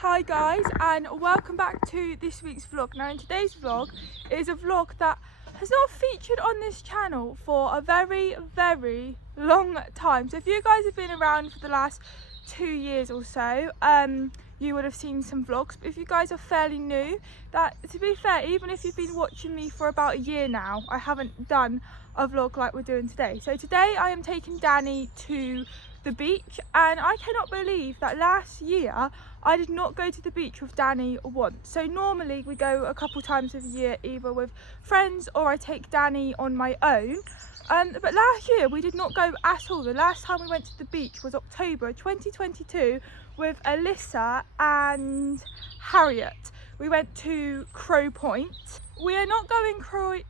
Hi guys, and welcome back to this week's vlog. Now in today's vlog is a vlog that has not featured on this channel for a very long time. So if you guys have been around for the last 2 years or so, you would have seen some vlogs. But if you guys are fairly new, that, to be fair, even if you've been watching me for about a year now, I haven't done a vlog like we're doing today. So today I am taking Danny to the beach, and I cannot believe that last year I did not go to the beach with Danny once. So normally we go a couple times a year, either with friends or I take Danny on my own. But last year we did not go at all. The last time we went to the beach was October 2022 with Alyssa and Harriet. We went to Crow Point. We are not going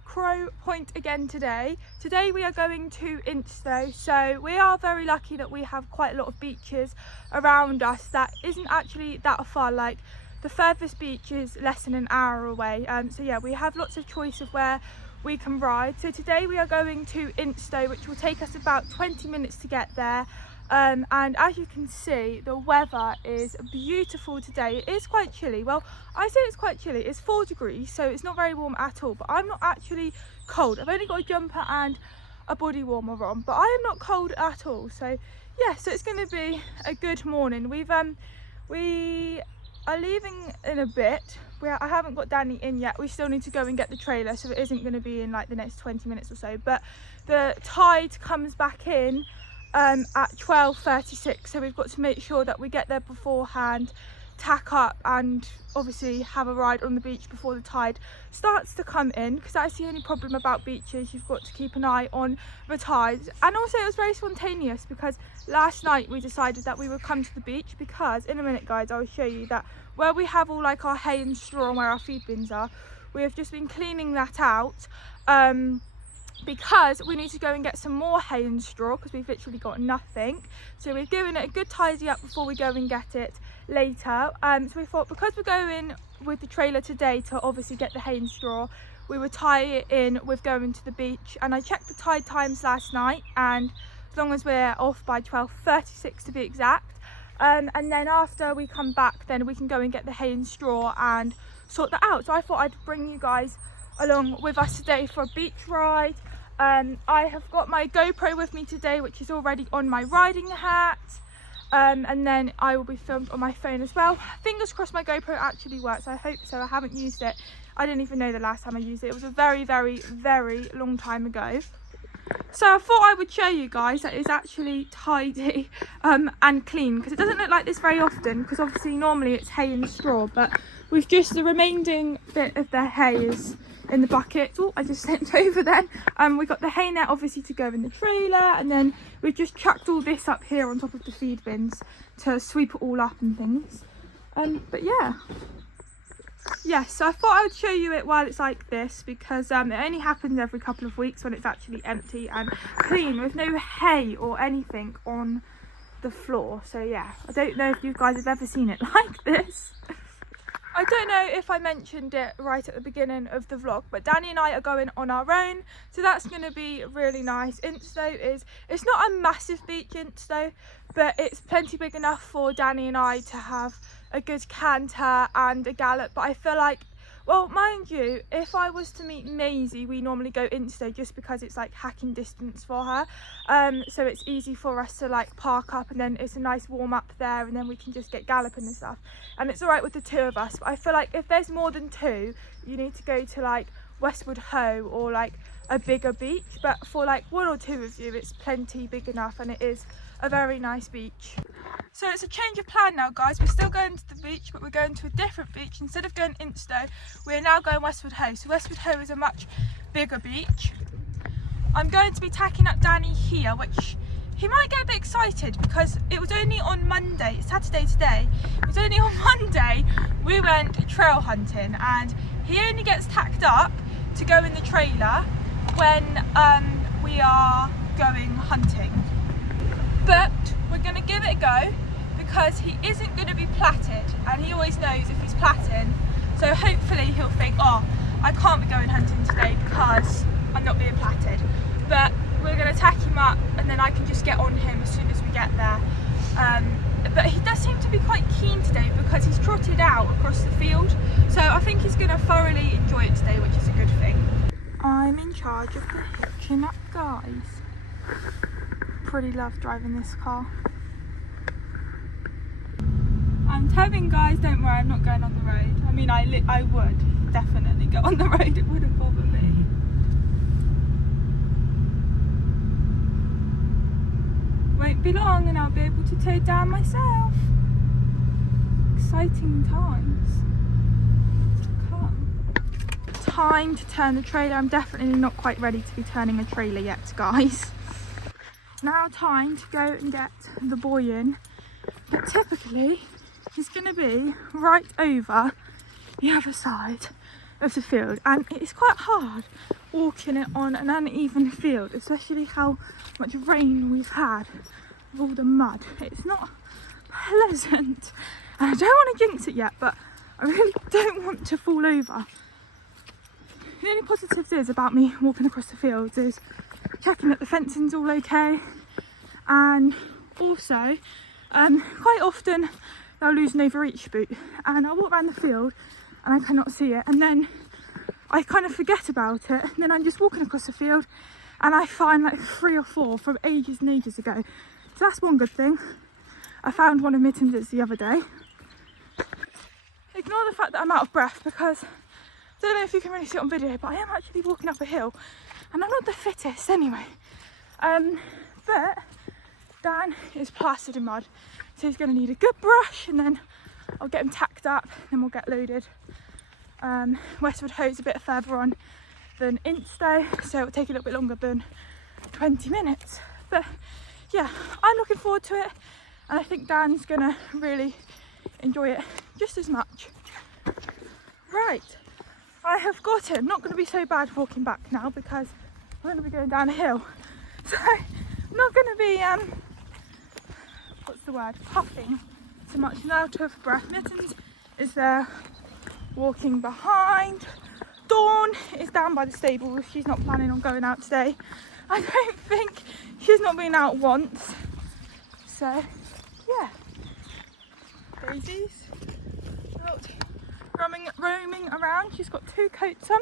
Crow Point again today. Today we are going to Instow. So we are very lucky that we have quite a lot of beaches around us that isn't actually that far. Like the furthest beach is less than an hour away. So yeah, we have lots of choice of where we can ride. So today we are going to Instow, which will take us about 20 minutes to get there. And as you can see, the weather is beautiful today. It is quite chilly. Well, I say it's quite chilly. It's 4 degrees, so it's not very warm at all, but I'm not actually cold. I've only got a jumper and a body warmer on, but I am not cold at all. So yeah, so it's going to be a good morning. We are leaving in a bit. I haven't got Danny in yet. We still need to go and get the trailer, so it isn't going to be in like the next 20 minutes or so. But the tide comes back in at 12:36, so we've got to make sure that we get there beforehand, tack up and obviously have a ride on the beach before the tide starts to come in, because that's the only problem about beaches. You've got to keep an eye on the tides. And also it was very spontaneous, because last night we decided that we would come to the beach because in a minute, guys, I'll show you that where we have all like our hay and straw and where our feed bins are, we have just been cleaning that out because we need to go and get some more hay and straw, because we've literally got nothing. So we're giving it a good tidy up before we go and get it later. So we thought, because we're going with the trailer today to obviously get the hay and straw, we would tie it in with going to the beach. And I checked the tide times last night, and as long as we're off by 12:36 to be exact, and then after we come back, then we can go and get the hay and straw and sort that out. So I thought I'd bring you guys along with us today for a beach ride. I have got my GoPro with me today, which is already on my riding hat, and then I will be filmed on my phone as well. Fingers crossed my GoPro actually works. I hope so. I haven't used it. I didn't even know the last time I used it. It was a very long time ago. So I thought I would show you guys that it's actually tidy and clean, because it doesn't look like this very often, because obviously normally it's hay and straw, but we've just, the remaining bit of the hay is in the bucket. Oh, I just slipped over then. We've got the hay net obviously to go in the trailer, and then we've just chucked all this up here on top of the feed bins to sweep it all up and things. But yeah, so I thought I would show you it while it's like this, because it only happens every couple of weeks when it's actually empty and clean with no hay or anything on the floor. So yeah, I don't know if you guys have ever seen it like this. I don't know if I mentioned it right at the beginning of the vlog, but Danny and I are going on our own, so that's going to be really nice. Instow it's not a massive beach, Instow, but it's plenty big enough for Danny and I to have a good canter and a gallop. But I feel like, well, mind you, if I was to meet Maisie, we normally go Instow just because it's like hacking distance for her, so it's easy for us to like park up, and then it's a nice warm up there, and then we can just get galloping and stuff, and it's all right with the 2 of us. But I feel like if there's more than 2, you need to go to like Westwood Ho or like a bigger beach. But for like 1 or 2 of you, it's plenty big enough, and it is a very nice beach. So it's a change of plan now, guys. We're still going to the beach, but we're going to a different beach. Instead of going Instow, we're now going Westwood Ho. So Westwood Ho is a much bigger beach. I'm going to be tacking up Danny here, which he might get a bit excited, because it was only on Monday, it's Saturday today, it was only on Monday we went trail hunting, and he only gets tacked up to go in the trailer when we are going hunting. But we're going to give it a go, because he isn't going to be platted, and he always knows if he's platting, so hopefully he'll think, oh, I can't be going hunting today because I'm not being platted. But we're going to tack him up, and then I can just get on him as soon as we get there. But he does seem to be quite keen today, because he's trotted pointed out across the field, so I think he's going to thoroughly enjoy it today, which is a good thing. I'm in charge of the hitching up, guys. Pretty love driving this car. I'm telling guys, don't worry, I'm not going on the road. I mean, I would definitely go on the road, it wouldn't bother me. Won't be long and I'll be able to tow down myself. Exciting times. Come. Time to turn the trailer. I'm definitely not quite ready to be turning a trailer yet, guys. Now time to go and get the boy in. But typically, he's going to be right over the other side of the field. And it's quite hard walking it on an uneven field, especially how much rain we've had with all the mud. It's not pleasant, and I don't want to jinx it yet, but I really don't want to fall over. The only positives is about me walking across the fields is checking that the fencing's all okay, and also quite often they'll lose an overreach boot and I'll walk around the field and I cannot see it, and then I kind of forget about it, and then I'm just walking across the field and I find like 3 or 4 from ages and ages ago. So that's one good thing. I found one of Mitten's the other day. Ignore the fact that I'm out of breath because I don't know if you can really see it on video, but I am actually walking up a hill and I'm not the fittest anyway. But Dan is plastered in mud, so he's going to need a good brush, and then I'll get him tacked up, then we'll get loaded. Westwood Ho's a bit further on than Insto, so it'll take a little bit longer than 20 minutes. But yeah, I'm looking forward to it, and I think Dan's gonna really enjoy it just as much. Right, I have got it. Not going to be so bad walking back now because we're going to be going down a hill. So I'm not going to be, what's the word, puffing so much and out of breath. Mittens is there walking behind. Dawn is down by the stable. She's not planning on going out today. I don't think she's not been out once. So yeah, Daisy's out roaming around. She's got 2 coats on,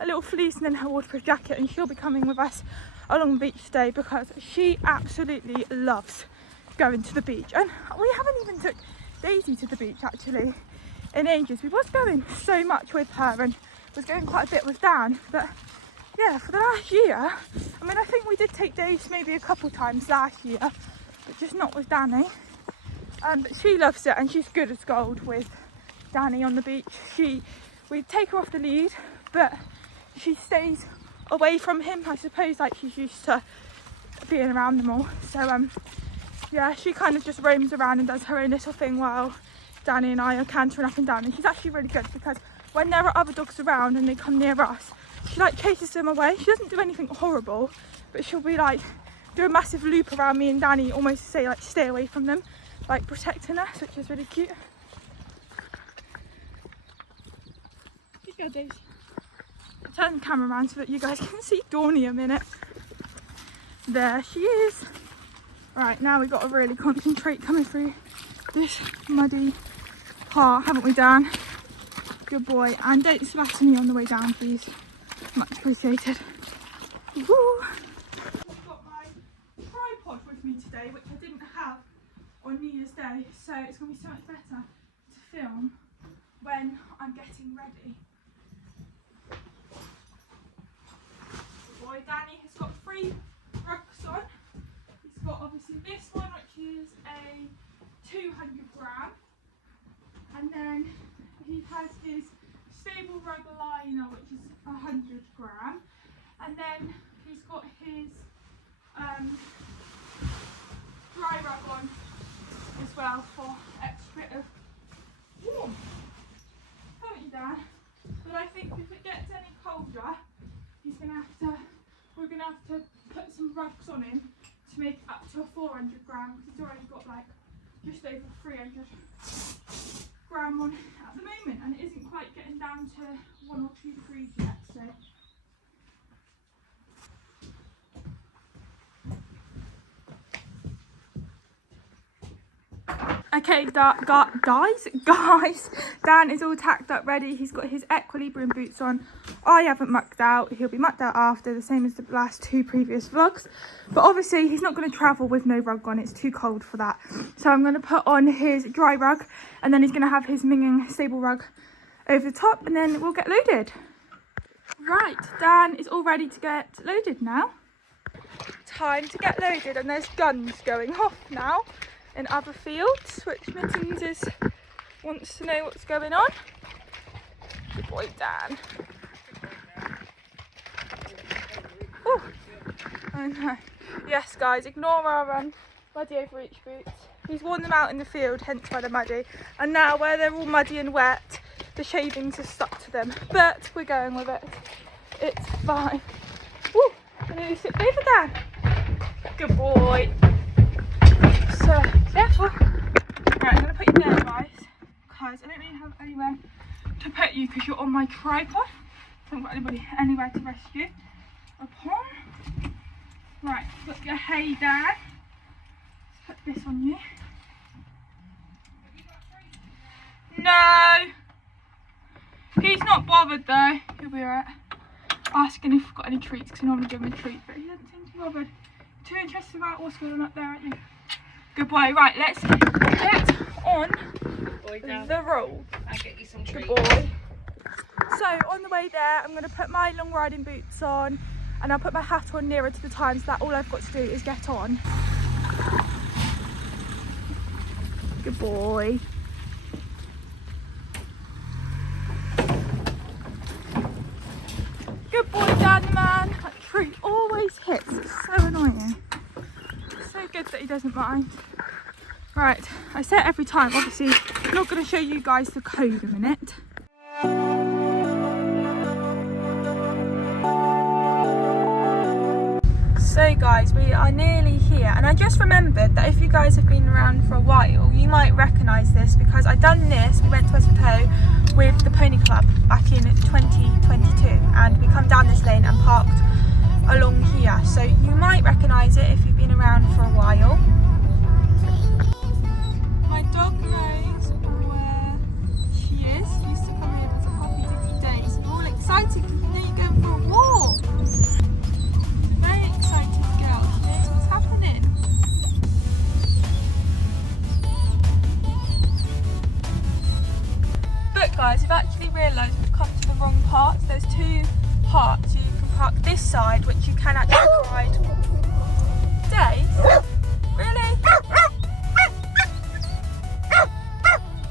a little fleece and then her waterproof jacket, and she'll be coming with us along the beach today because she absolutely loves going to the beach. And we haven't even took Daisy to the beach actually in ages. We was going so much with her and was going quite a bit with Dan, but yeah, for the last year, I mean, I think we did take Daisy maybe a couple times last year, but just not with Danny. But she loves it and she's good as gold with Danny on the beach. We take her off the lead, but she stays away from him, I suppose, like she's used to being around them all. So yeah, she kind of just roams around and does her own little thing while Danny and I are cantering up and down. And she's actually really good because when there are other dogs around and they come near us, she like chases them away. She doesn't do anything horrible, but she'll be like do a massive loop around me and Danny, almost to say like stay away from them, like protecting us, which is really cute. Good girl, Daisy. I'll turn the camera around so that you guys can see Dawny a minute. There she is. Right, now we've got to really concentrate coming through this muddy part, haven't we, Dan? Good boy. And don't splatter me on the way down, please. Much appreciated. Woo. I've got my tripod with me today, which I didn't have on New Year's Day, so it's going to be so much better to film when I'm getting ready. Boy Danny has got 3 rucks on. He's got obviously this one, which is a 200 gram, and then he has his stable rug liner, which is 100 gram, and then he's got his dry rug on as well for extra bit of warmth. Haven't you, Dan? But I think if it gets any colder, we're gonna have to put some rugs on him to make up to a 400 gram, because he's already got like just over 300 gram on at the moment, and it isn't quite getting down to 1 or 2 degrees yet. So Okay, guys, Dan is all tacked up ready. He's got his Equestrian boots on. I haven't mucked out. He'll be mucked out after, the same as the last 2 previous vlogs. But obviously, he's not going to travel with no rug on. It's too cold for that. So I'm going to put on his dry rug, and then he's going to have his minging stable rug over the top, and then we'll get loaded. Right, Dan is all ready to get loaded now. Time to get loaded, and there's guns going off now in other fields, which Mittens wants to know what's going on. Good boy, Dan. Ooh. I know. Yes, guys, ignore our muddy over each boots. He's worn them out in the field, hence why they're muddy. And now, where they're all muddy and wet, the shavings are stuck to them. But we're going with it. It's fine. Woo! And then you sit over, Dan. Good boy. So, careful. Right, I'm going to put you there, guys, because I don't really have anywhere to put you because you're on my tripod. So I haven't got anywhere to rest you upon. Right, put your hay down. Let's put this on you. No! He's not bothered though. He'll be alright. Asking if we've got any treats because I normally give him a treat, but he doesn't seem too bothered. Too interested about what's going on up there, aren't you? Good boy. Right, let's get on the road. I'll get you some treats. Good boy. So on the way there, I'm going to put my long riding boots on, and I'll put my hat on nearer to the time, so that all I've got to do is get on. Good boy. Good boy, Dan, man. That tree always hits. It's so annoying. It's so good that he doesn't mind. Right, I say it every time. Obviously, I'm not going to show you guys the code in a minute. So guys, we are nearly here, and I just remembered that if you guys have been around for a while, you might recognise this because I've done this. We went to Westford with the Pony Club back in 2022, and we come down this lane and parked along here. So you might recognise it if you've been around for a while. My dog knows where she is. She used to come here as a puppy every day, so you're all excited because you know you're going for a walk. Very excited girl. She knows what's happening. But guys, I've actually realised we've come to the wrong parts. There's 2 parts. You can park this side, which you can actually ride. Dave? Really?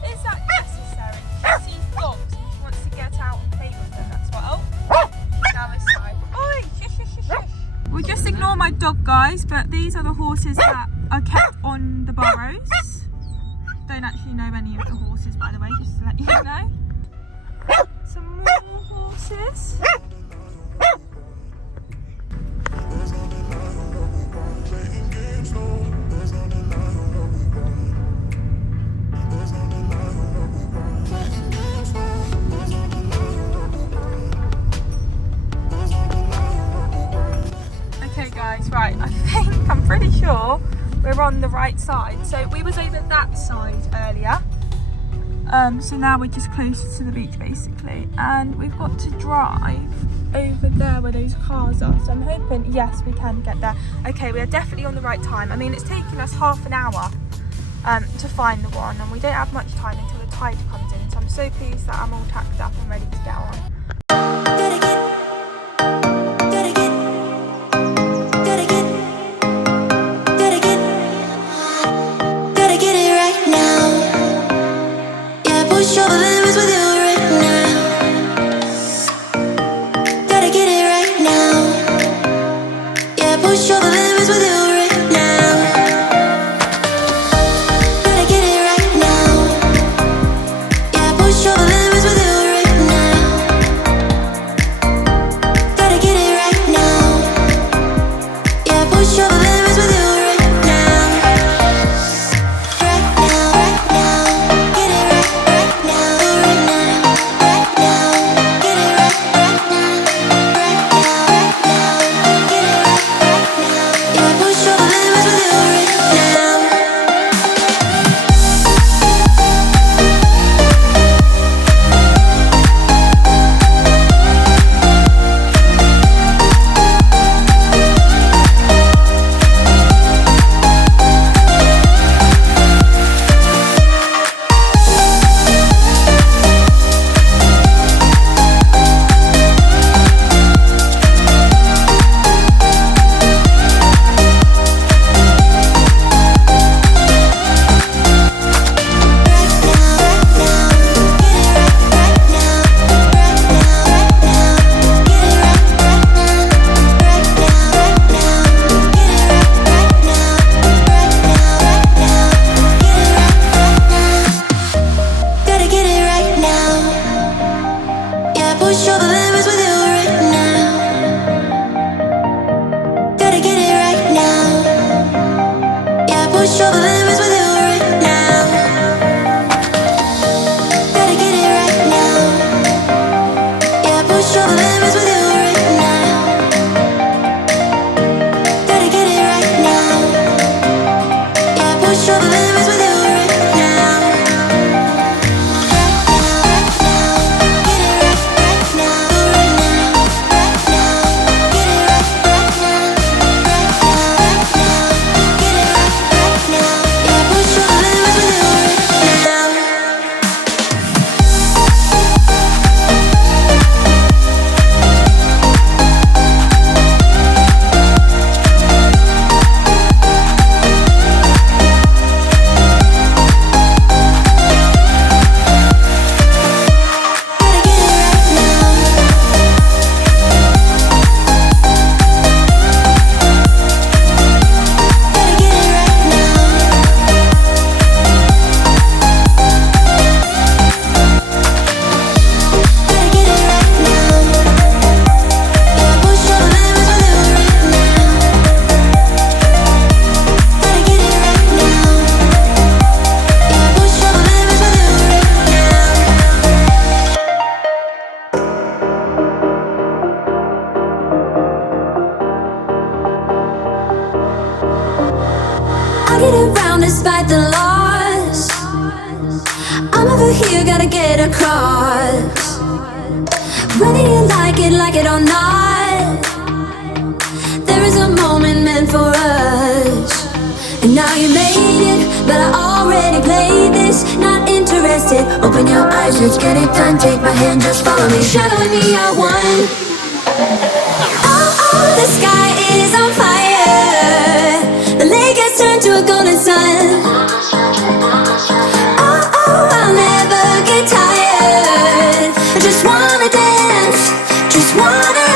Is that necessary? She sees dogs and she wants to get out and play with them. That's what. Oh, down this side. Oi, shush, shush, shush, shush. We'll just ignore my dog, guys, but these are the horses that are kept on the burrows. Don't actually know any of the horses, by the way, just to let you know. Some more horses. Okay guys, right, I'm pretty sure we're on the right side. So we was over that side earlier. So now we're just closer to the beach basically, and we've got to drive over there where those cars are. So I'm hoping, yes, we can get there. Okay, we are definitely on the right time. I mean, it's taken us half an hour to find the one, and we don't have much time until the tide comes in. So I'm so pleased that I'm all tacked up and ready to get on. Right now. push all the limits with you right now. Gotta get it right now. Yeah, push all the limits with you right now. Gotta get it right now. Yeah, push all the limits with you right now. Gotta get it right now. Yeah, push all the limits with you right now. I get around despite the loss. I'm over here, gotta get across. Whether you like it or not, there is a moment meant for us. And now you made it, but I already played this. Not interested, open your eyes, let's get it done. Take my hand, just follow me, shadowing me, I won. Oh, oh, the sky is on fire. The lake has turned to a golden sun. Oh, oh, I'll never get tired. I just wanna dance, just wanna run.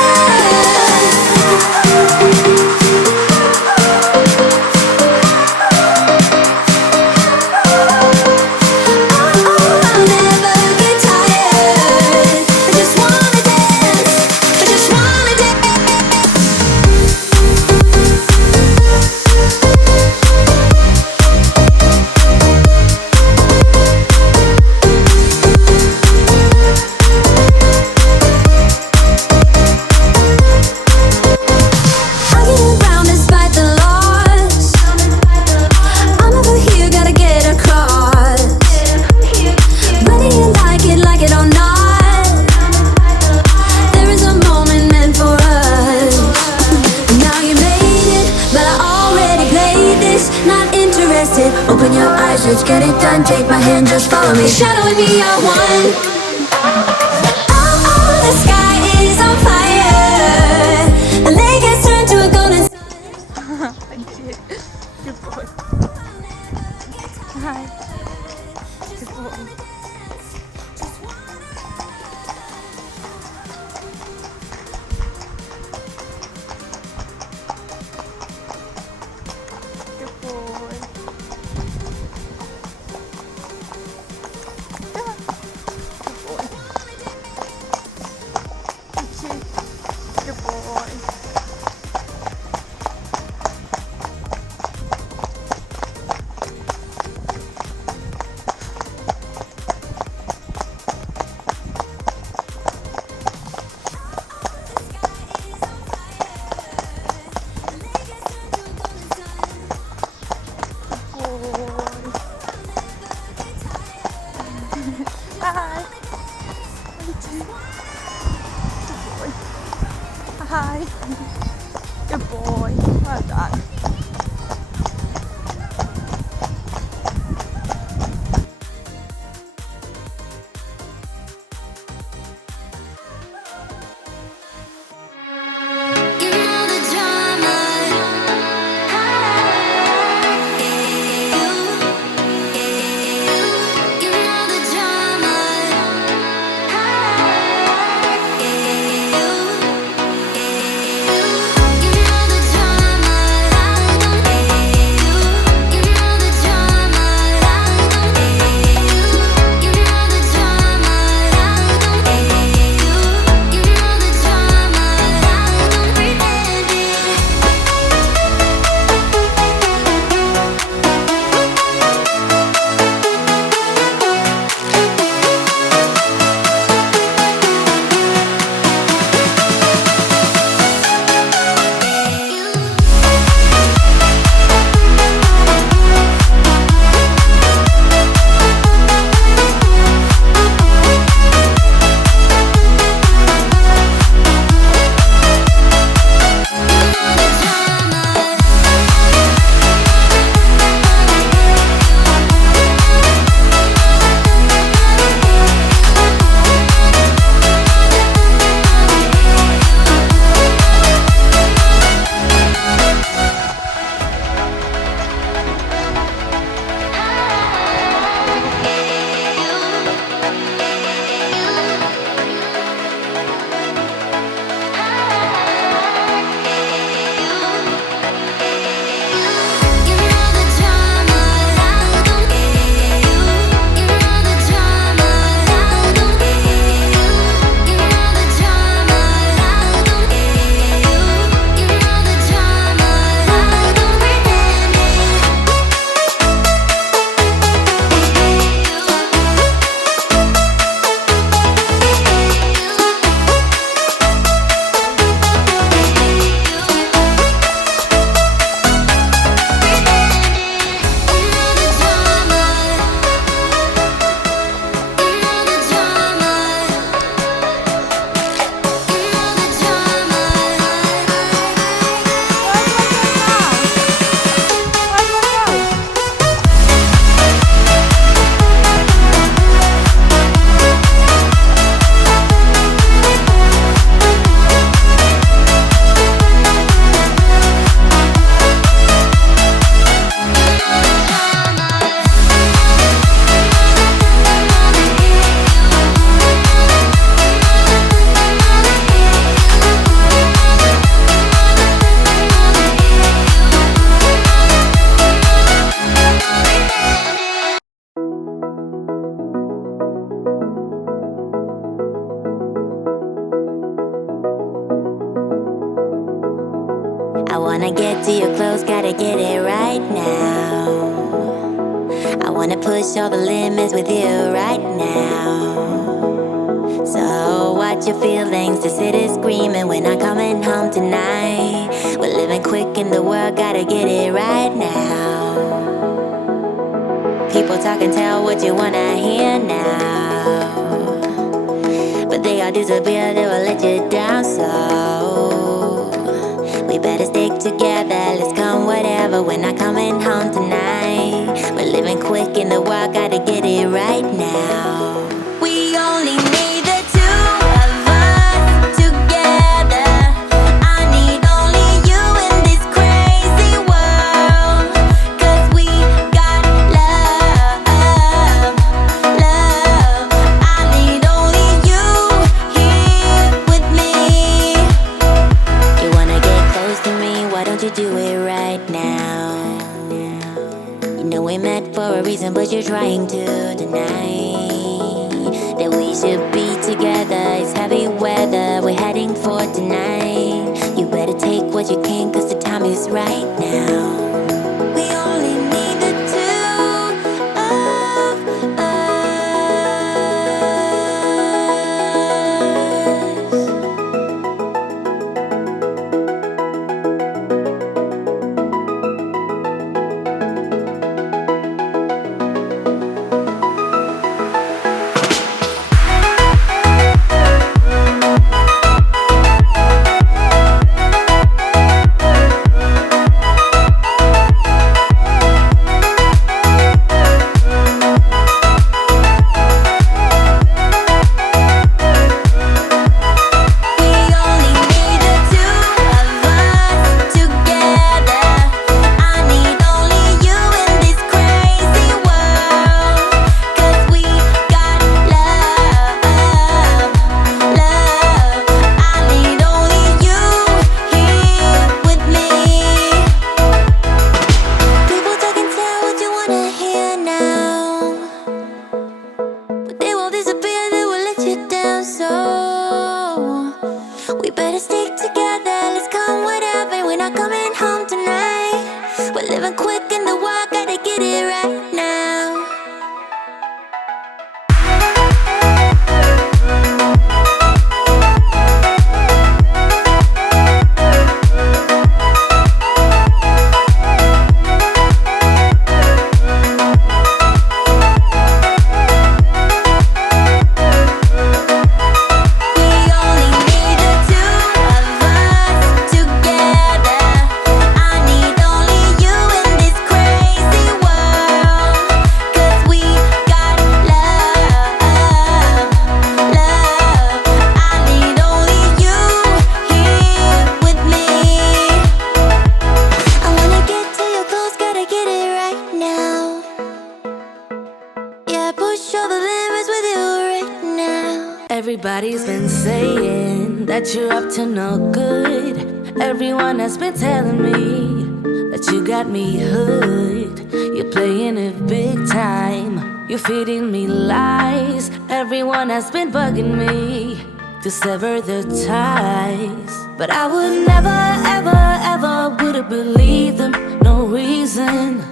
Oh, oh, I'll never get tired. I just wanna dance, I just wanna dance. I get around despite the loss. I'm over here, gotta get across. Whether you like it or not, there is a moment meant for us. And now you made it, but I already played this. Not interested, open your eyes, let's get it done. Take my hand, just follow me, shadowing me, I won. Oh, oh, the sky is on fire. The lake has turned to a golden sun. Thank you. Good boy. Hi. Good boy. Good boy. Come on. Good boy. Thank you. Good boy. Hi. Hi. Good boy. Well done. You know the drama. You know the drama. You wanna get to your clothes, gotta get it right now. I wanna push all the limits with you right now. So watch your feelings, the city's screaming, we're not coming home tonight. We're living quick in the world, gotta get it right now. People talk and tell what you wanna hear now, but they all disappear, they will let you down. So we better stick together, let's come whatever, we're not coming home tonight. We're living quick in the world, gotta get it right now. We only need the two of us together. I need only you in this crazy world, 'cause we got love, love. I need only you here with me. You wanna get close to me, why don't you do it right now? You know we met for a reason, but you're trying to deny that we should be together. It's heavy weather, we're heading for tonight. You better take what you can, 'cause the time is right now. We only need the two of us. We better stick together, let's come whatever, we're not coming home tonight. We're living quick in the world, gotta get it right now. Everybody's been saying that you're up to no good. Everyone has been telling me that you got me hooked. You're playing it big time, you're feeding me lies. Everyone has been bugging me to sever the ties, but I would never, ever, ever would've believed them, no reason.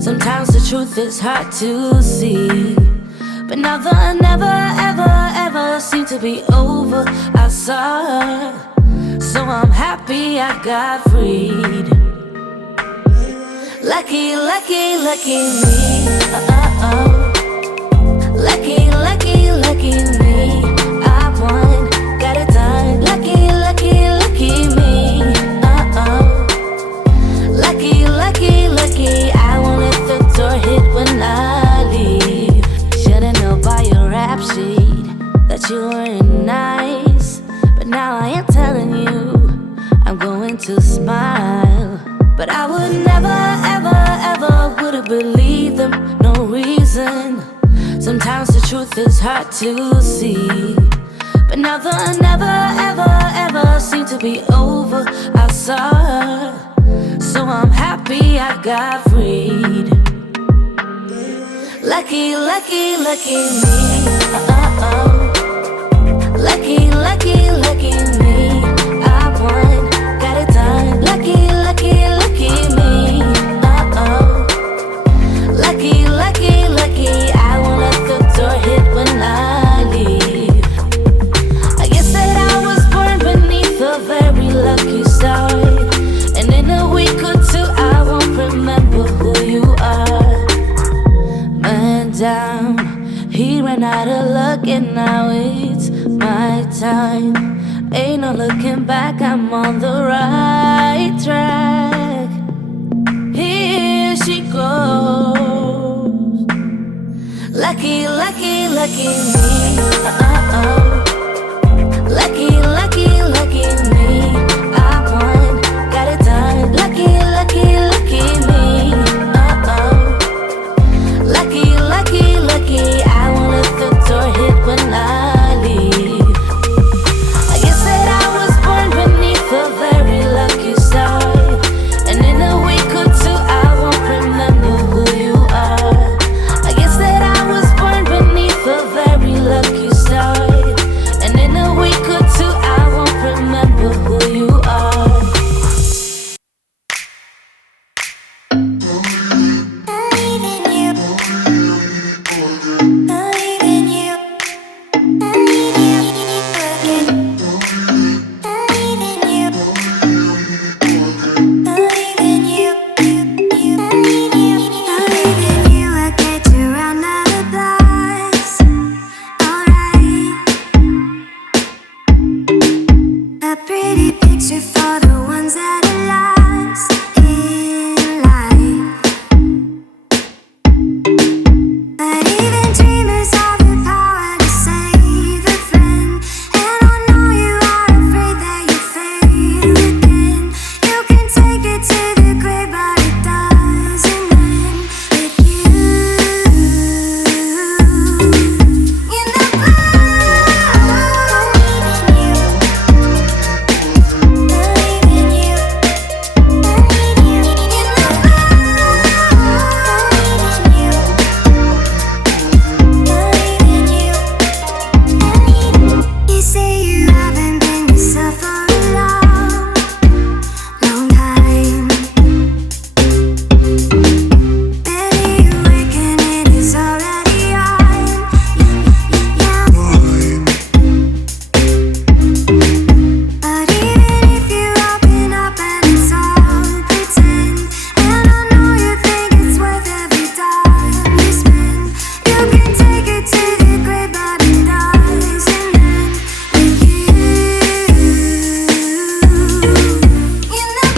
Sometimes the truth is hard to see, but now the never, ever, ever seem to be over. I saw her, so I'm happy I got freed. Lucky, lucky, lucky me. Oh. Lucky, lucky, lucky me. I won, got it done. Lucky, lucky, lucky me. Oh. Lucky, lucky, lucky. I won't let the door hit when I leave. Should've known by your rap sheet that you weren't nice, but now I am telling you I'm going to smile. But I would never, ever, ever would've believed them, no reason. Sometimes the truth is hard to see, but now the never, ever, ever seem to be over. I saw her, so I'm happy I got freed. Lucky, lucky, lucky me. Oh. Lucky, lucky, lucky me. I won, got it done. Lucky, lucky. again, now it's my time. Ain't no looking back, I'm on the right track. Here she goes. Lucky, lucky, lucky me. Lucky, lucky, lucky me. I won, got it done. Lucky, lucky, lucky me. Lucky, lucky, lucky. I won't let the door hit when I leave. I guess that I was born beneath a very lucky star, and in a week or two I won't remember who you are. I guess that I was born beneath a very lucky star, and in a week or two I won't remember who you are. A pretty picture for the ones that are lost in life. But even dreamers have the power to save a friend. And I know you are afraid that you'll fail again. You can take it to the grave, but it doesn't end with you. In the You say you haven't been yourself for a long, long time. Better you waken, it is already on. But even if you open up and it's all pretend, and I know you think it's worth every dime you spend, you can take it to the grave, but it doesn't end with you. In the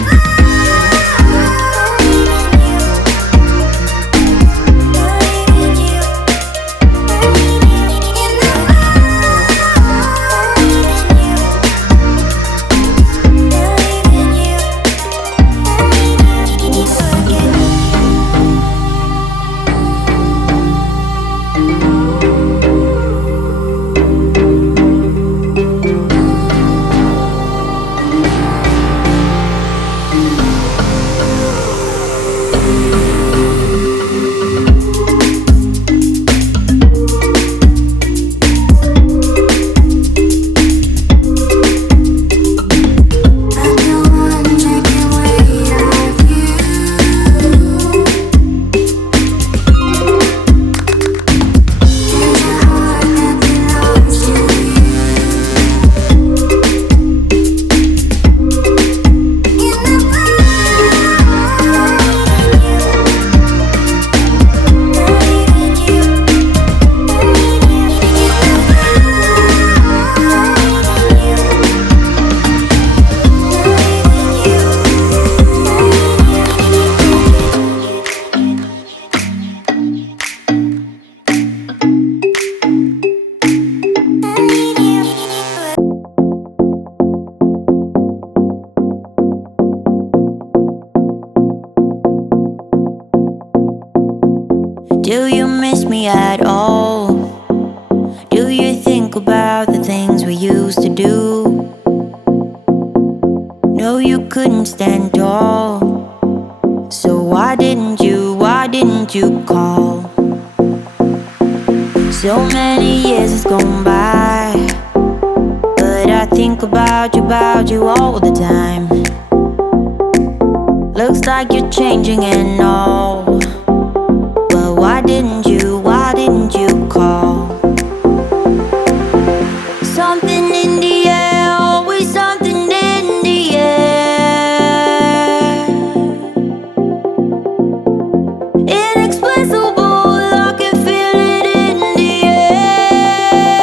Do you miss me at all? Do you think about the things we used to do? No, you couldn't stand tall. So why didn't you call? So many years has gone by, but I think about you all the time. Looks like you're changing and all, but why didn't you call? Something in the air, always something in the air. Inexplicable, I can feel it in the air.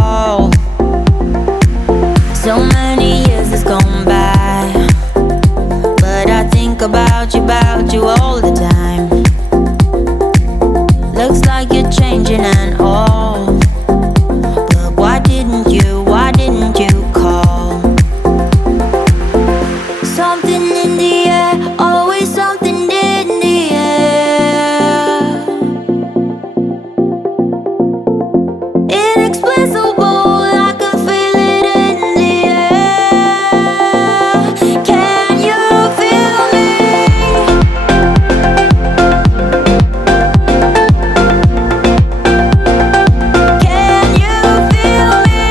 all. So many years has gone by, but I think about you all the time. Looks like you're changing and all, but why didn't you call? Something in the air, always something in the air. Inexplicable, I can feel it in the air. Can you feel me? Can you feel me? Can you feel me?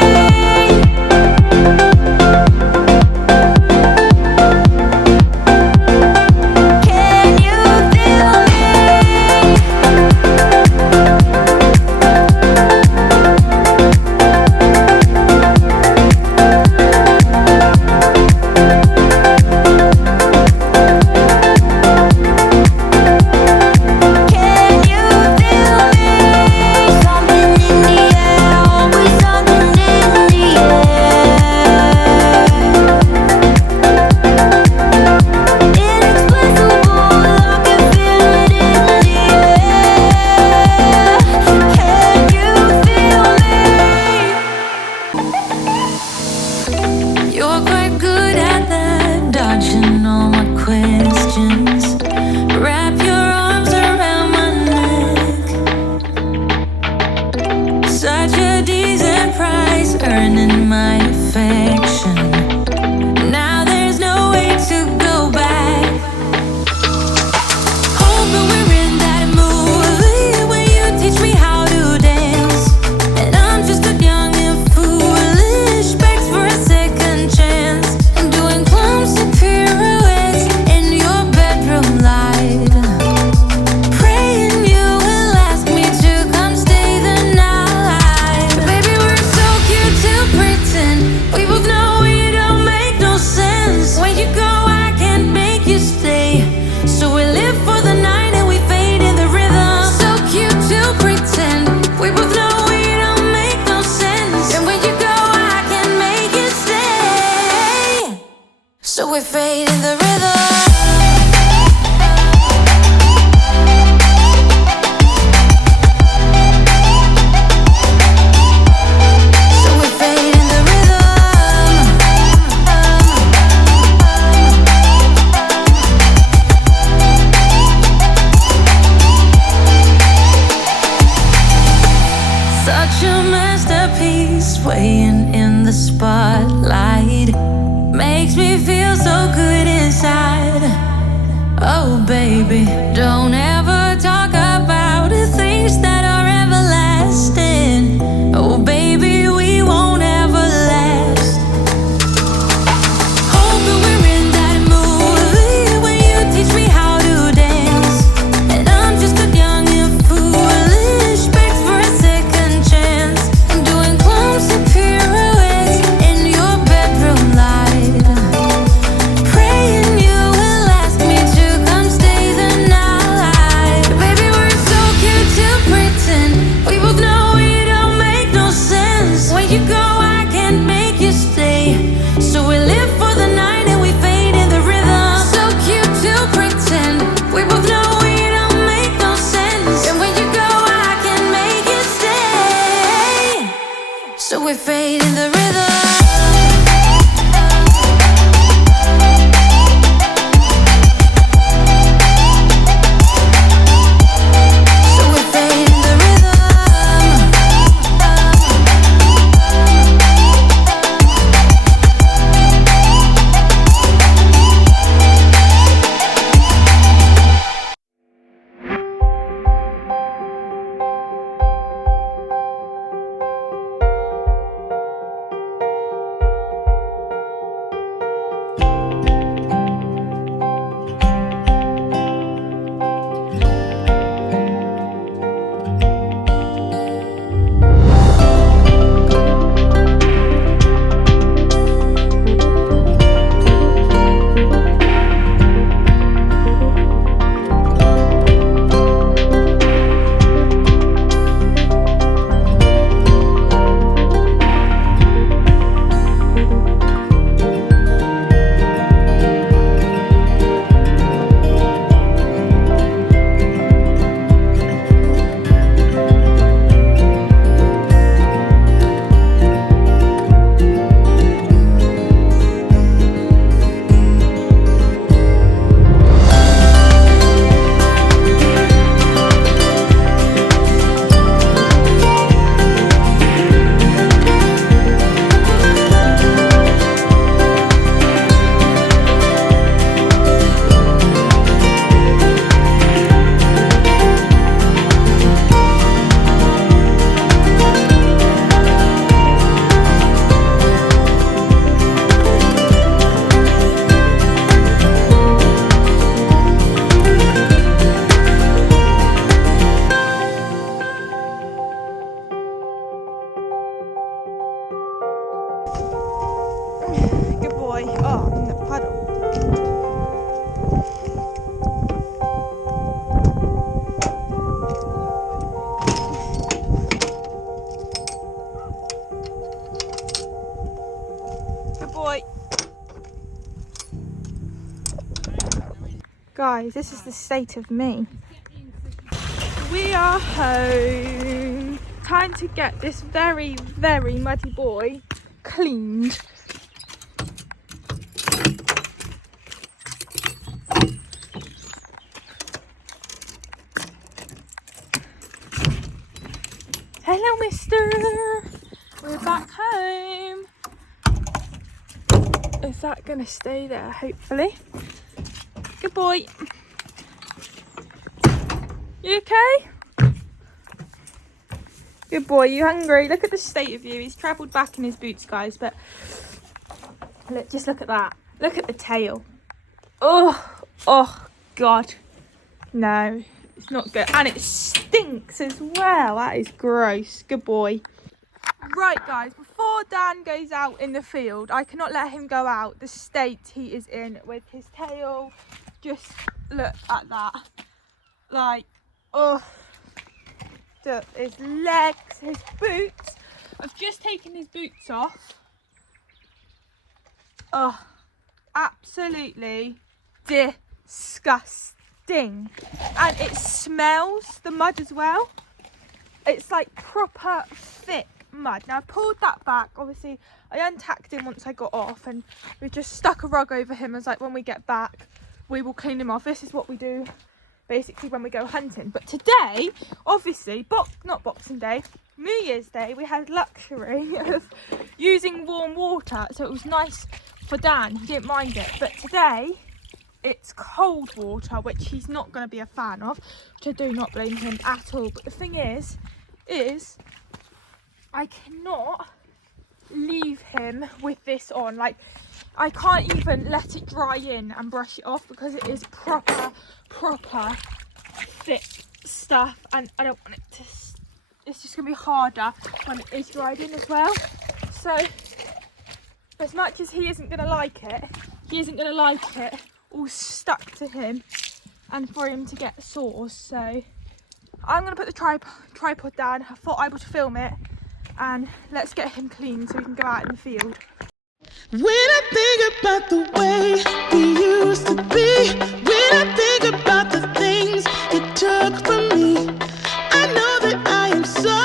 Can you feel me? Something in the air, always something in the air. Inexplicable, I can feel it in the air. Can you feel me? You're quite good at that, dodging all my questions. Wrap your arms around my neck. Such a decent price, earning my affection. Now there's no way to go back. Hoping we're in that movie where you teach me how to dance, and I'm just a young and foolish, begs for a second chance. I'm doing clumsy pirouettes in your bedroom light, praying you will ask me to come stay the night. Baby, we're so cute to pretend. We both know we don't make no sense. When you go, I can't make you stay. So we live for the night and we fade in the rhythm. So cute to pretend. We both know we don't make no sense. And when you go, I can't make you stay. So we fade in the rhythm. So we fade in the rhythm. Such a masterpiece, swaying in the spotlight, makes me feel so good inside. Oh baby, don't ever talk about the things that are everlasting. Oh baby, we won't ever last. Hoping we're in that movie where you teach me how to dance, and I'm just a young and foolish, begs for a second chance. I'm doing clumsy pirouettes in your bedroom light, praying you will ask me to come stay the night. Baby, we're so cute to pretend. We both know we don't make no sense. When you go, I can't make you stay. So we live for the night and we fade in the rhythm. So cute to pretend. We both know we don't make no sense. And when you go, I can't make you stay. So we fade in the rhythm. So we fade in the rhythm. boy. Oh, in the puddle. Good boy. Guys, this is the state of me. We are home. Time to get this very, very muddy boy cleaned. Hello, mister. We're back home. Is that gonna stay there? Hopefully. Good boy. You okay? Good boy. You hungry? Look at the state of you. He's travelled back in his boots, guys. But look, just look at that. Look at the tail. Oh, God. No, it's not good. And it stinks as well. That is gross. Good boy. Right, guys, before Dan goes out in the field, I cannot let him go out. The state he is in with his tail. Just look at that. Like, his legs, his boots. I've just taken his boots off. Oh, absolutely disgusting. And it smells, the mud as well. It's like proper thick mud. Now I pulled that back. Obviously I untacked him once I got off, and we just stuck a rug over him. As like, when we get back we will clean him off. This is what we do basically when we go hunting. But today, obviously, not Boxing Day, New Year's Day, we had luxury of using warm water, so it was nice for Dan. He didn't mind it. But today it's cold water, which he's not going to be a fan of, which I do not blame him at all. But the thing is I cannot leave him with this on. Like, I can't even let it dry in and brush it off, because it is proper thick stuff, and I don't want it to, it's just gonna be harder when it is dried in as well. So as much as he isn't gonna like it all stuck to him and for him to get sores. So I'm gonna put the tripod down. I thought I would film it, and let's get him clean so we can go out in the field. When I think about the way we used to be, when I think about the things you took from me, I know that I am so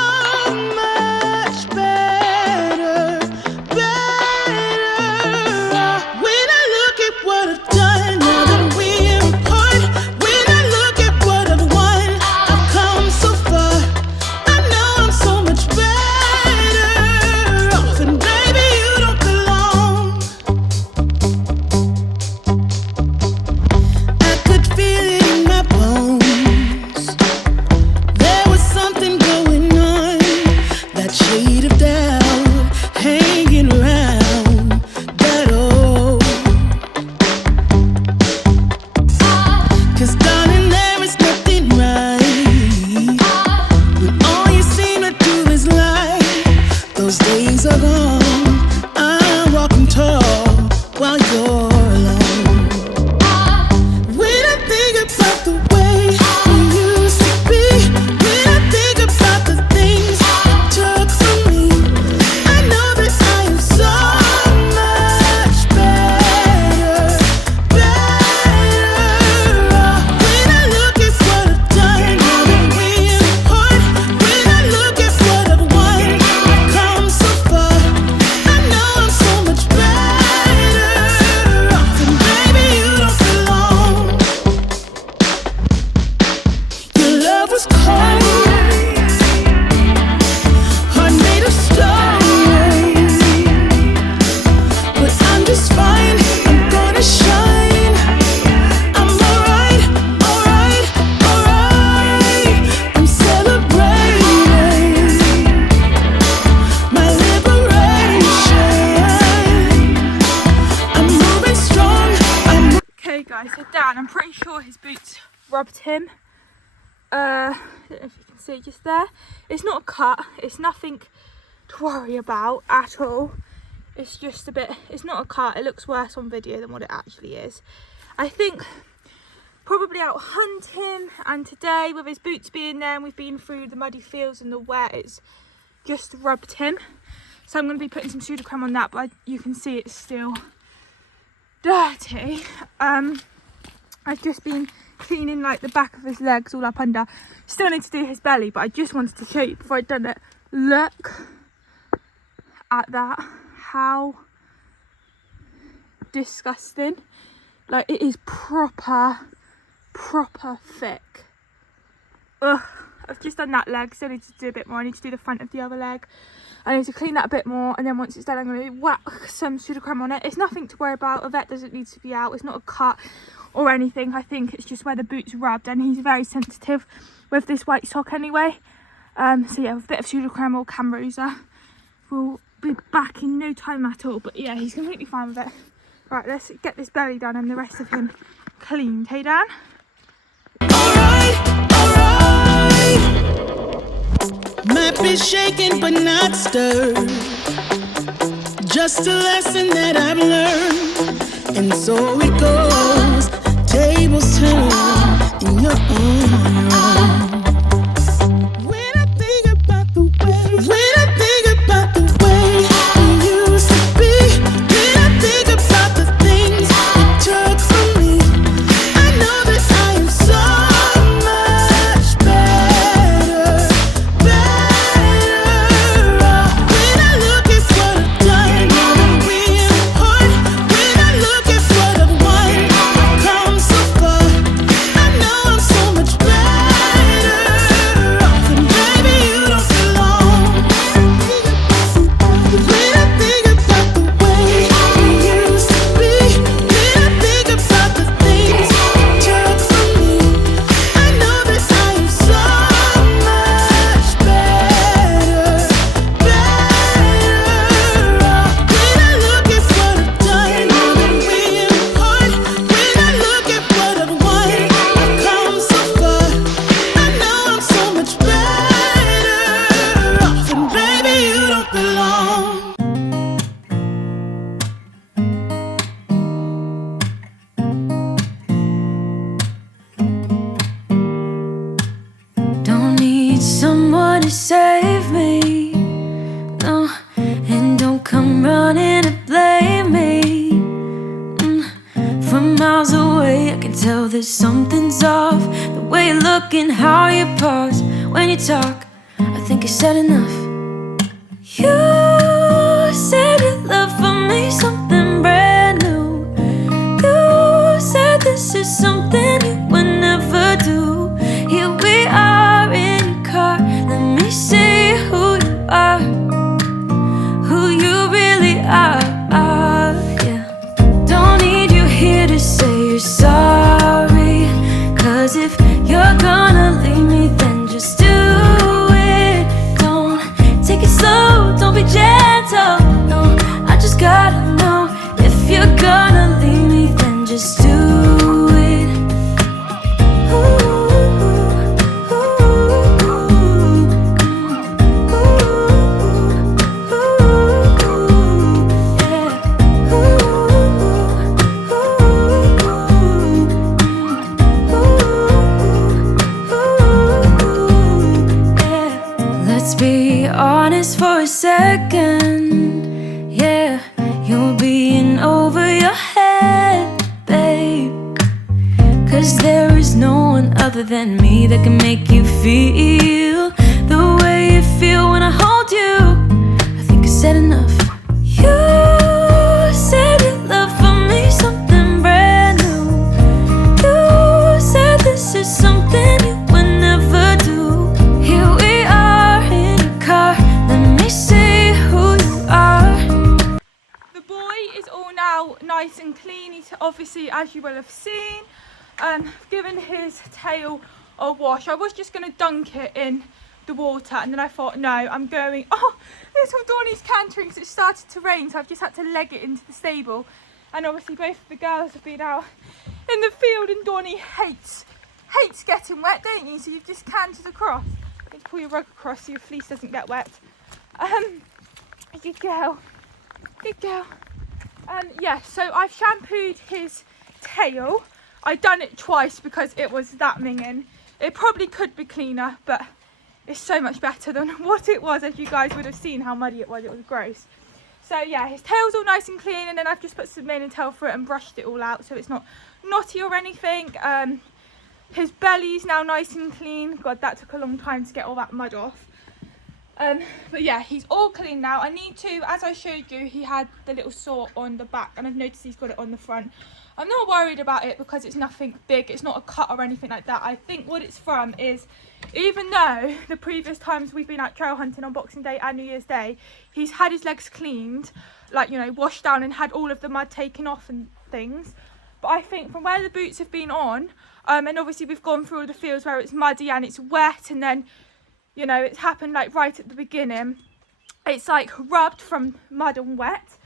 much better. When I look at what I've done, now that we're apart, when I look at what I've won, I've come so far. I know I'm so much better off, and baby, you don't belong. I could feel it in my bones. There was something going on, that shade of doubt hanging around that old. 'Cause darling, there is nothing right when all you seem to do is lie. Those days are gone. I'm walking tall while you're alone. When I think about the way we used to be, when I think about the things you took from me, I know that I am so much better. When I look at what I've done, now that we're apart, when I look at what I've won, I've come so far. I know I'm so much better off, and baby, you don't belong. Your love was cold, heart made of stone, but I'm just fine. I'm gonna shine. I'm alright. I'm celebrating my liberation. I'm moving strong. Okay guys, so Dan, I'm pretty sure his boots rubbed him. I don't know if you can see it just there. It's not a cut, it's nothing to worry about at all. it's just a bit, it's not a cut, it looks worse on video than what it actually is. I think probably out hunting, and today with his boots being there and we've been through the muddy fields and the wet, it's just rubbed him. So I'm going to be putting some pseudocreme on that, but you can see it's still dirty. I've just been cleaning like the back of his legs all up under. Still need to do his belly, but I just wanted to show you before I'd done it. Look at that, how disgusting. Like, it is proper thick. Ugh, I've just done that leg, still need to do a bit more. I need to do the front of the other leg. I need to clean that a bit more, and then once it's done I'm going to whack some pseudocreme on it. It's nothing to worry about, a vet doesn't need to be out, it's not a cut or anything. I think it's just where the boot's rubbed, and he's very sensitive with this white sock anyway. So yeah, with a bit of pseudocreme or Camrosa, we'll be back in no time at all. But yeah, he's completely fine with it. Right, let's get this belly done and the rest of him cleaned. Hey, Dan? Alright. Might be shaken but not stirred. Just a lesson that I've learned. And so it goes. Tables turn and you're on your own. When I think about the way it used to be, when I think about the things it took from me, I know that I am so much better off. When I look at what I've done, I'm real hard. When I look at what I've won, I've come so far. I know I'm so much better off, and baby, you don't belong. When I think about the way it used to be, when I think about the things it took from me, I know that I am so much better off. When I look at what I've done, I'm real hard. When I look at what I've won, I've come so far. I know I'm so much better off, and baby, you don't belong. Don't need someone to save me, no, and don't come running to blame me. From miles away I can tell that something's off. The way you look and how you pause when you talk, I think I said enough. You said your love for me something brand new. You said this is something you would never do. Here we are in your car, let me see who you are, who you really are, yeah. Don't need you here to say you're sorry, 'cause if you're gonna leave me, then just do it. Don't take it slow, don't be gentle, no, I just gotta know. If you're gonna leave me, then just do it. Let's be honest for a second, yeah. You're being over your head, babe, 'cause there is no one other than me that can make you feel the way you feel when I hold you. I think I said enough. You said your love for me something brand new. You said this is something you would never do. Here we are in your car, let me see who you are. The boy is all now nice and clean. He's obviously, as you will have seen, given his tail a wash. I was just going to dunk it in the water, and then I thought, no, I'm going, oh, little Donnie's cantering because it started to rain, so I've just had to leg it into the stable. And obviously both of the girls have been out in the field, and Donnie hates getting wet, don't you? So you've just cantered across. You need to pull your rug across so your fleece doesn't get wet. Good girl. Good girl. Yeah, so I've shampooed his tail. I've done it twice because it was that minging. It probably could be cleaner, but it's so much better than what it was, as you guys would have seen how muddy it was. It was gross. So yeah, his tail's all nice and clean, and then I've just put some mane and tail for it and brushed it all out so it's not knotty or anything. His belly's now nice and clean. God, that took a long time to get all that mud off. But yeah, he's all clean now. I need to, as I showed you, he had the little sore on the back, and I've noticed he's got it on the front. I'm not worried about it because it's nothing big. It's not a cut or anything like that. I think what it's from is, even though the previous times we've been out trail hunting on Boxing Day and New Year's Day, he's had his legs cleaned, like, you know, washed down and had all of the mud taken off and things. But I think from where the boots have been on, and obviously we've gone through all the fields where it's muddy and it's wet, and then, you know, it's happened like right at the beginning. It's like rubbed from mud and wet.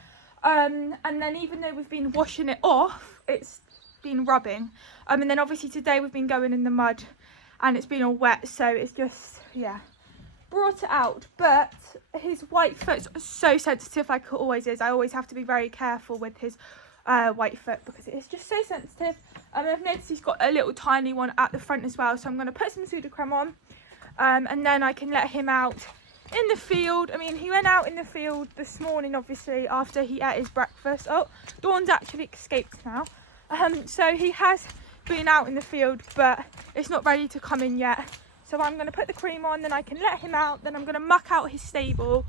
And then even though we've been washing it off, it's been rubbing. And then obviously today we've been going in the mud and it's been all wet. So it's just, yeah, brought it out. But his white foot's so sensitive, like it always is. I always have to be very careful with his white foot because it is just so sensitive. I've noticed he's got a little tiny one at the front as well. So I'm going to put some pseudocreme on. And then I can let him out in the field. I mean, he went out in the field this morning, obviously, after he ate his breakfast. Oh, Dawn's actually escaped now. So he has been out in the field, but it's not ready to come in yet. So I'm going to put the cream on, then I can let him out. Then I'm going to muck out his stable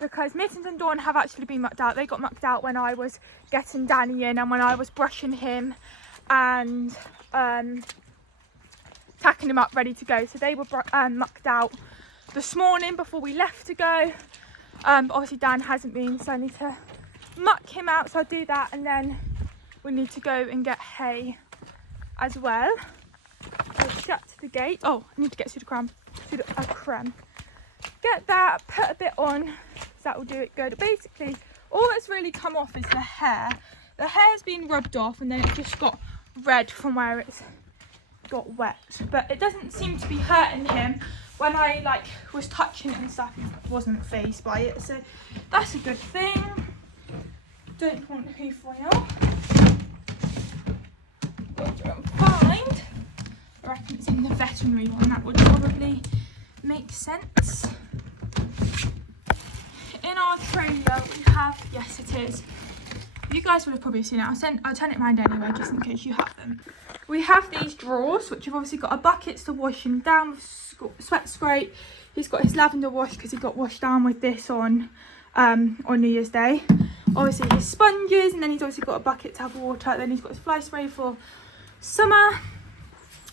because Mittens and Dawn have actually been mucked out. They got mucked out when I was getting Danny in and when I was brushing him and tacking him up ready to go. So they were mucked out this morning before we left to go. But obviously Dan hasn't been, so I need to muck him out. So I'll do that, and then we need to go and get hay as well. I'll shut the gate. Oh, I need to get pseudocreme. Get that, put a bit on, so that will do it good. Basically, all that's really come off is the hair. The hair's been rubbed off, and then it just got red from where it's got wet, but it doesn't seem to be hurting him. When I like was touching it and stuff, he wasn't fazed by it, so that's a good thing. Don't want hoof oil. Got to find. I reckon it's in the veterinary one. That would probably make sense. In our trailer we have, yes it is. You guys will have probably seen it. I'll turn it around anyway, just in case you haven't. We have these drawers, which have obviously got a bucket to wash him down with sweat scrape. He's got his lavender wash because he got washed down with this on New Year's Day. Obviously his sponges, and then he's obviously got a bucket to have water. Then he's got his fly spray for summer.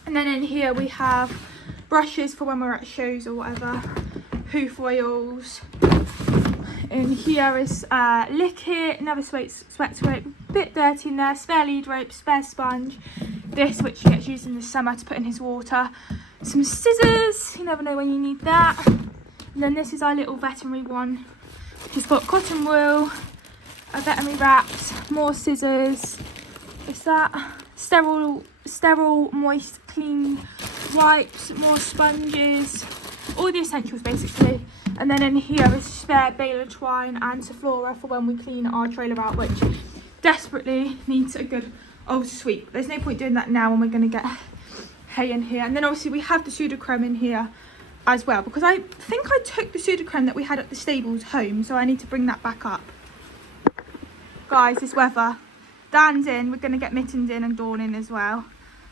And then in here we have brushes for when we're at shows or whatever. Hoof oils. In here is lick it, another sweat scrape, bit dirty in there, spare lead rope, spare sponge, this which gets used in the summer to put in his water, some scissors, you never know when you need that, and then this is our little veterinary one, which has got cotton wool, a veterinary wraps, more scissors, it's that, sterile, moist, clean wipes, more sponges, all the essentials basically. And then in here is spare baler twine and Sephora for when we clean our trailer out, which desperately needs a good old sweep. There's no point doing that now when we're going to get hay in here. And then obviously we have the pseudocreme in here as well, because I think I took the pseudocreme that we had at the stables home, so I need to bring that back up. Guys, this weather. Dan's in, we're going to get Mittens in and Dawn in as well.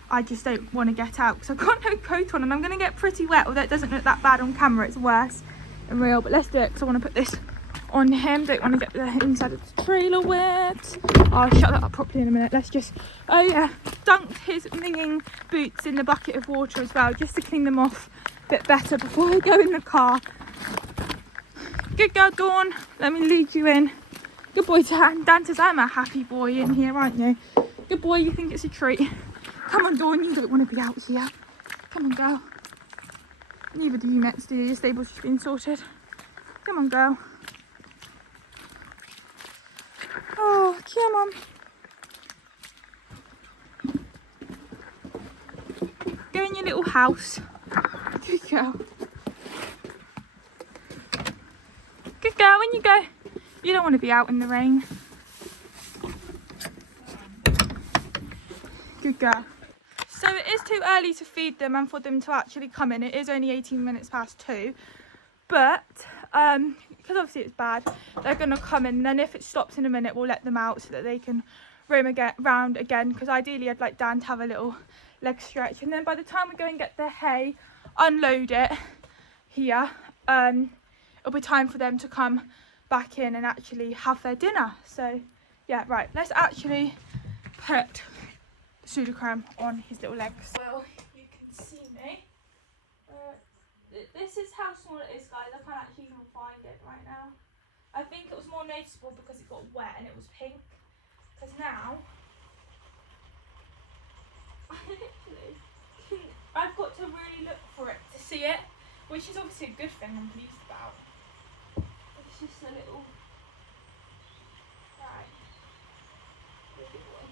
I just don't want to get out because I've got no coat on and I'm going to get pretty wet, although it doesn't look that bad on camera, it's worse in real. But let's do it because I want to put this on him, don't want to get the inside of the trailer wet. I'll shut that up properly in a minute. Let's just, oh yeah, dunked his minging boots in the bucket of water as well, just to clean them off a bit better before I go in the car. Good girl, Dawn, let me lead you in. Good boy, Dan. Dan says I'm a happy boy in here, aren't you? Good boy, you think it's a treat. Come on, Dawn, you don't want to be out here. Come on, girl. Neither do you, Nets, do you? Your stable's just been sorted. Come on, girl. Oh, come on. Go in your little house. Good girl. Good girl, when you go. You don't want to be out in the rain. Good girl. So it is too early to feed them and for them to actually come in. It is only 18 minutes past 2. But, because obviously it's bad, they're going to come in. And then if it stops in a minute, we'll let them out so that they can roam round again. Because ideally I'd like Dan to have a little leg stretch. And then by the time we go and get the hay, unload it here, it'll be time for them to come back in and actually have their dinner. So, yeah, right. Let's actually put pseudocreme on his little legs. Well, you can see me. This is how small it is, guys. I can't actually even find it right now. I think it was more noticeable because it got wet and it was pink. Because now, I've got to really look for it to see it, which is obviously a good thing I'm pleased about. It's just a little... Right. Good boy.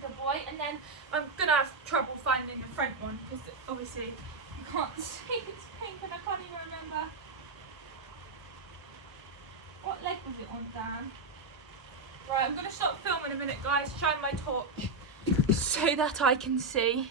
Good boy. And then I'm gonna have trouble finding the front one because obviously you can't see it's pink and I can't even remember what leg was it on, Dan. Right, I'm gonna stop filming a minute, guys. Shine my torch so that I can see.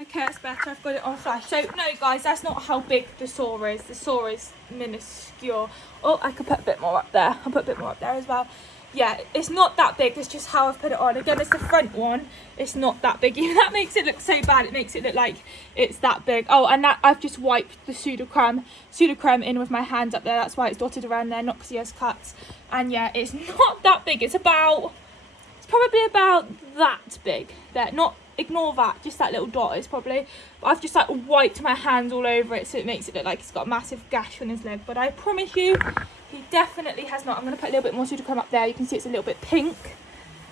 Okay, that's better. I've got it on flash. So no, guys, that's not how big the saw is. The saw is minuscule. Oh, I could put a bit more up there. I'll put a bit more up there as well. Yeah, it's not that big. It's just how I've put it on. Again, it's the front one. It's not that big. Even that makes it look so bad. It makes it look like it's that big. Oh, and that I've just wiped the pseudocreme in with my hands up there. That's why it's dotted around there, not because he has cuts. And yeah, it's not that big. It's probably about that big. There, not ignore that. Just that little dot is probably. But I've just like wiped my hands all over it, so it makes it look like he's got a massive gash on his leg. But I promise you, he definitely has not. I'm going to put a little bit more pseudocreme up there. You can see it's a little bit pink.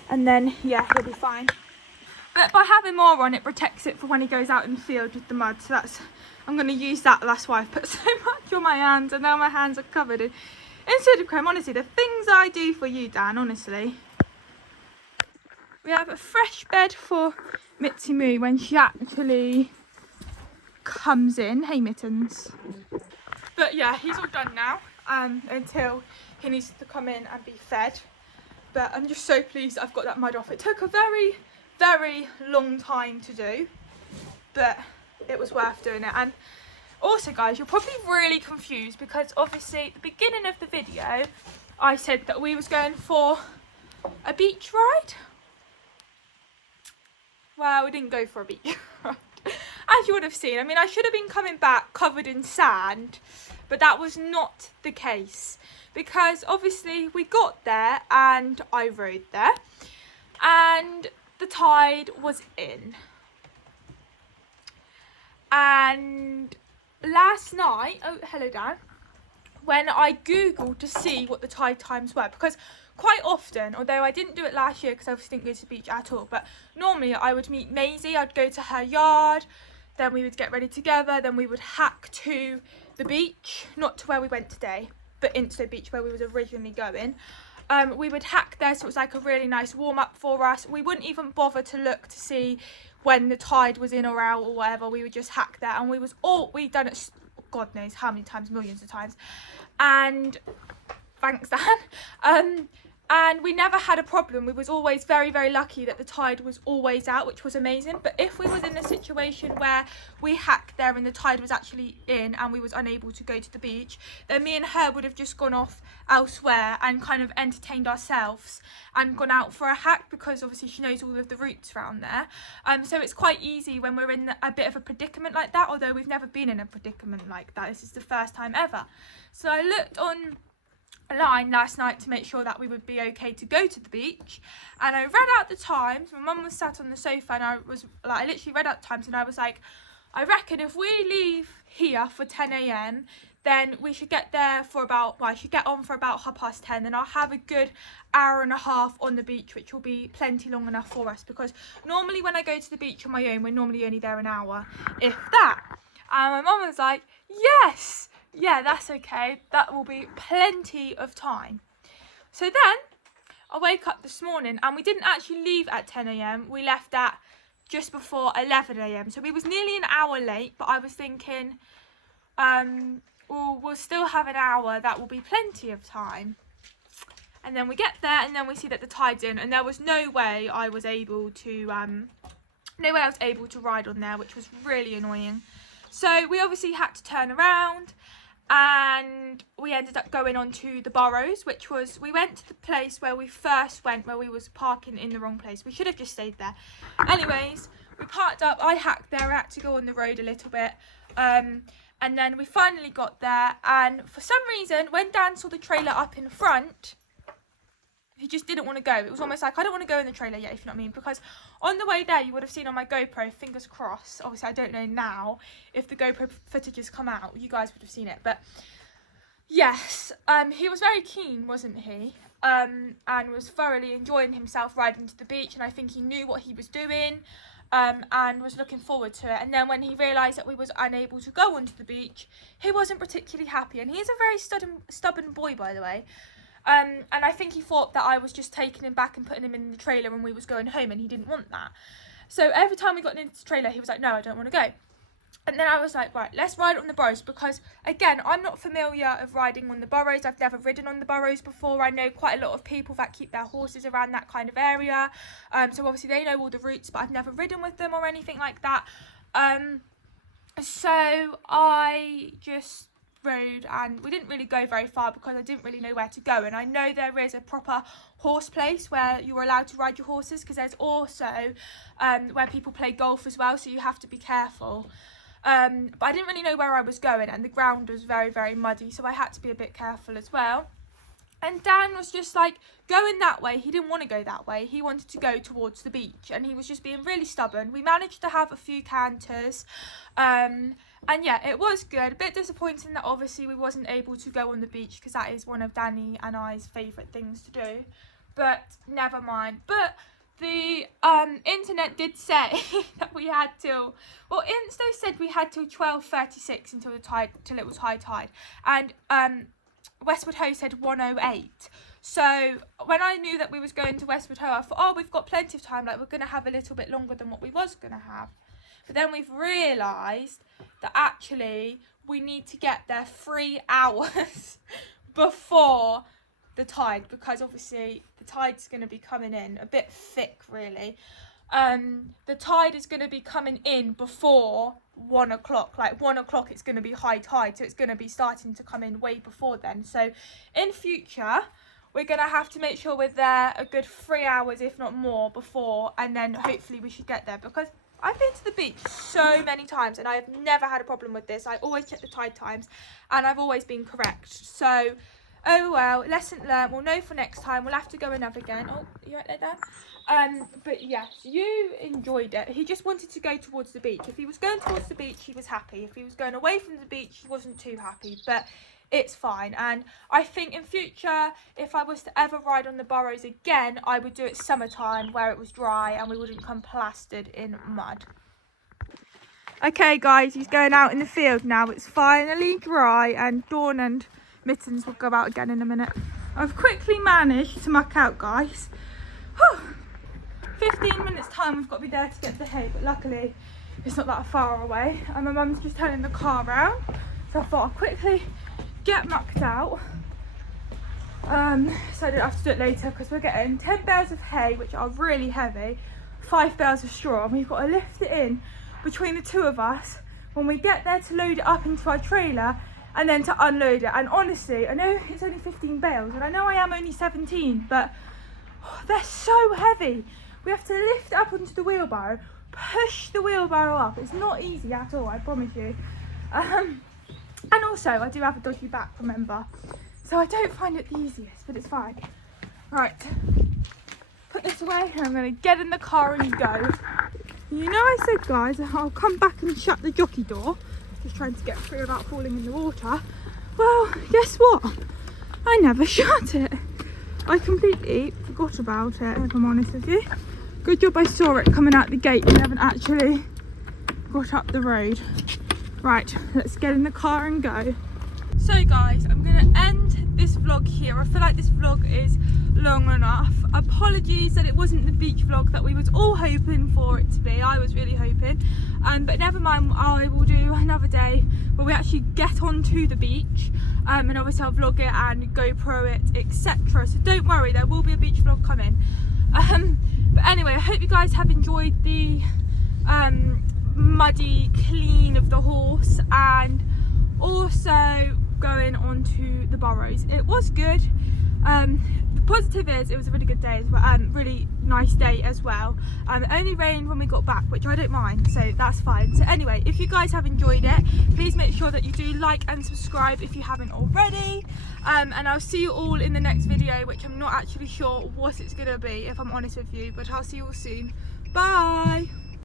And then, yeah, he'll be fine. But by having more on, it protects it for when he goes out in the field with the mud. So I'm going to use that. That's why I've put so much on my hands. And now my hands are covered in pseudocreme. Honestly, the things I do for you, Dan, honestly. We have a fresh bed for Mitzi Moo when she actually comes in. Hey, Mittens. But yeah, he's all done now. Until he needs to come in and be fed. But I'm just so pleased I've got that mud off. It took a very, very long time to do, but it was worth doing it. And also, guys, you're probably really confused because obviously at the beginning of the video I said that we was going for a beach ride. Well, we didn't go for a beach ride, as you would have seen. I mean, I should have been coming back covered in sand, but that was not the case because obviously we got there and I rode there and the tide was in. And last night, oh hello Dan, when I googled to see what the tide times were, because quite often, although I didn't do it last year because I obviously didn't go to the beach at all, but normally I would meet Maisie, I'd go to her yard, then we would get ready together, then we would hack to the beach, not to where we went today, but Insto Beach where we was originally going. We would hack there, so it was like a really nice warm up for us. We wouldn't even bother to look to see when the tide was in or out or whatever. We would just hack there, and we'd done it God knows how many times, millions of times. And thanks, Dan. And we never had a problem. We was always very, very lucky that the tide was always out, which was amazing. But if we was in a situation where we hacked there and the tide was actually in and we was unable to go to the beach, then me and her would have just gone off elsewhere and kind of entertained ourselves and gone out for a hack, because obviously she knows all of the routes around there. So it's quite easy when we're in a bit of a predicament like that, although we've never been in a predicament like that. This is the first time ever. So I looked on line last night to make sure that we would be okay to go to the beach, and I read out the times. My mum was sat on the sofa and I literally read out the times, and I was like, I reckon if we leave here for 10 a.m. then we should get there for about, well, I should get on for about 10:30, then I'll have a good hour and a half on the beach, which will be plenty long enough for us, because normally when I go to the beach on my own, we're normally only there an hour, if that. And my mum was like, yes, yeah, that's okay, that will be plenty of time. So then I wake up this morning and we didn't actually leave at 10 a.m. we left at just before 11 a.m. so we was nearly an hour late. But I was thinking, we'll still have an hour. That will be plenty of time. And then we get there, and then we see that the tide's in, and there was no way I was able to ride on there, which was really annoying. So we obviously had to turn around, and we ended up going on to the burrows, which was, we went to the place where we first went, where we was parking in the wrong place. We should have just stayed there. Anyways, we parked up. I hacked there. I had to go on the road a little bit. And then we finally got there, and for some reason, when Dan saw the trailer up in front, he just didn't want to go. It was almost like, I don't want to go in the trailer yet, if you know what I mean. Because on the way there, you would have seen on my GoPro, fingers crossed. Obviously, I don't know now if the GoPro footage has come out. You guys would have seen it. But yes, he was very keen, wasn't he? And was thoroughly enjoying himself riding to the beach. And I think he knew what he was doing, and was looking forward to it. And then when he realised that we was unable to go onto the beach, he wasn't particularly happy. And he's a very stubborn boy, by the way. And I think he thought that I was just taking him back and putting him in the trailer when we was going home, and he didn't want that. So every time we got into the trailer, he was like, no, I don't want to go. And then I was like, right, let's ride on the burrows, because, again, I'm not familiar of riding on the burrows. I've never ridden on the burrows before. I know quite a lot of people that keep their horses around that kind of area. So obviously they know all the routes, but I've never ridden with them or anything like that. So I just rode, and we didn't really go very far because I didn't really know where to go. And I know there is a proper horse place where you are allowed to ride your horses, because there's also where people play golf as well, so you have to be careful. But I didn't really know where I was going, and the ground was very, very muddy, so I had to be a bit careful as well. And Dan was just like going that way. He didn't want to go that way. He wanted to go towards the beach, and he was just being really stubborn. We managed to have a few canters, and yeah, it was good. A bit disappointing that obviously we wasn't able to go on the beach, because that is one of Danny and I's favourite things to do. But never mind. But the internet did say that we had till, well, Insto said we had till 12:36 till it was high tide, and Westwood Ho said 1:08. So when I knew that we was going to Westwood Ho, I thought, oh, we've got plenty of time, like we're going to have a little bit longer than what we was going to have. But then we've realised that actually we need to get there 3 hours before the tide, because obviously the tide's going to be coming in a bit thick, really. The tide is going to be coming in before 1 o'clock. Like 1 o'clock, it's going to be high tide, so it's going to be starting to come in way before then. So in future, we're going to have to make sure we're there a good 3 hours, if not more, before, and then hopefully we should get there, because I've been to the beach so many times and I have never had a problem with this. I always check the tide times and I've always been correct. So, oh well, lesson learned. We'll know for next time. We'll have to go another again. Oh, you right there, Dan? But yes, you enjoyed it. He just wanted to go towards the beach. If he was going towards the beach, he was happy. If he was going away from the beach, he wasn't too happy. But it's fine. And I think in future, if I was to ever ride on the burrows again, I would do it summertime where it was dry and we wouldn't come plastered in mud. Okay guys, he's going out in the field now. It's finally dry and Dawn and Mittens will go out again in a minute. I've quickly managed to muck out, guys. Whew. 15 minutes time we've got to be there to get the hay, but luckily it's not that far away. And my mum's just turning the car around, so I thought I'd quickly get mucked out, so I don't have to do it later, because we're getting 10 bales of hay, which are really heavy, 5 bales of straw, and we've got to lift it in between the two of us when we get there to load it up into our trailer and then to unload it. And honestly, I know it's only 15 bales and I know I am only 17, but they're so heavy. We have to lift it up onto the wheelbarrow, push the wheelbarrow up. It's not easy at all, I promise you. And also, I do have a dodgy back, remember? So I don't find it the easiest, but it's fine. Right, put this away and I'm going to get in the car and go. You know I said, guys, I'll come back and shut the jockey door. Just trying to get through without falling in the water. Well, guess what? I never shut it. I completely forgot about it, if I'm honest with you. Good job I saw it coming out the gate and haven't actually got up the road. Right, let's get in the car and go. So guys, I'm going to end this vlog here. I feel like this vlog is long enough. Apologies that it wasn't the beach vlog that we was all hoping for it to be. I was really hoping, but never mind. I will do another day where we actually get onto the beach, and obviously I'll vlog it and GoPro it, etc. So don't worry, there will be a beach vlog coming. But anyway, I hope you guys have enjoyed the muddy clean of the horse, and also going on to the burrows. It was good. The positive is it was a really good day as well, really nice day as well. It only rained when we got back, which I don't mind, so that's fine. So anyway, if you guys have enjoyed it, please make sure that you do like and subscribe if you haven't already, and I'll see you all in the next video, which I'm not actually sure what it's gonna be, if I'm honest with you, but I'll see you all soon. Bye.